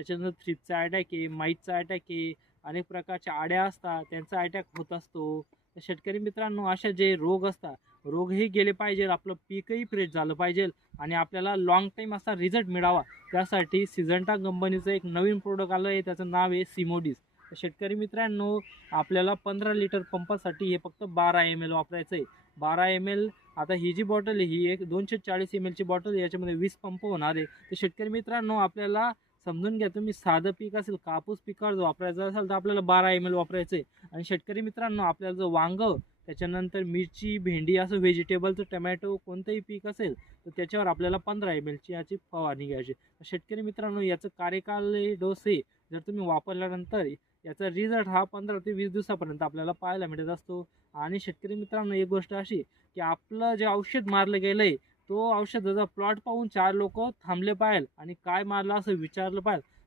त्याच्यानंतर थ्रिप्सचा अटॅक आहे, माईटचा अटॅक आहे, अनेक प्रकारच्या आड्या असतात त्यांचा अटॅक होत असतो. तर शेतकरी मित्रांनो, अशा जे रोग असतात, रोगही गेले पाहिजे, आपलं पीकही फ्रेश झालं पाहिजे आणि आपल्याला लाँग टाईम असा रिझल्ट मिळावा, त्यासाठी सिजंटा कंपनीचं एक नवीन प्रोडक्ट आलं आहे, त्याचं नाव आहे सिमोडिस. तर शेतकरी मित्रांनो, आपल्याला 15 लिटर पंपासाठी हे फक्त 12 ml वापरायचं आहे. 12 ml. आता ही जी बॉटल आहे ही एक 240 ml ची बॉटल आहे, याच्यामध्ये 20 पंप होणार आहे. तर शेतकरी मित्रांनो, आपल्याला समजून घ्या, तुम्ही साधं पीक असेल, कापूस पिकावर जर वापरायचं असेल तर आपल्याला 12 ml वापरायचं आहे. आणि शेतकरी मित्रांनो, आपल्याला जर वांगं, त्याच्यानंतर मिरची, भेंडी, असं व्हेजिटेबलचं टमॅटो कोणतंही पीक असेल तर त्याच्यावर आपल्याला 15 ml ची याची फवारणी घ्यायची. शेतकरी मित्रांनो, याचं कार्यकाळ डोस आहे, जर तुम्ही वापरल्यानंतर याचा रिझल्ट हा 15 ते 20 दिवसापर्यंत आपल्याला पाहायला मिळत असतो. आणि शेतकरी मित्रांनो, एक गोष्ट अशी की आपलं जे औषध मारलं गेलंय, तो औषधाचा प्लॉट पाहून 4 लोक थांबले पाहिजे आणि काय मारलं असं विचारलं पाहिजे.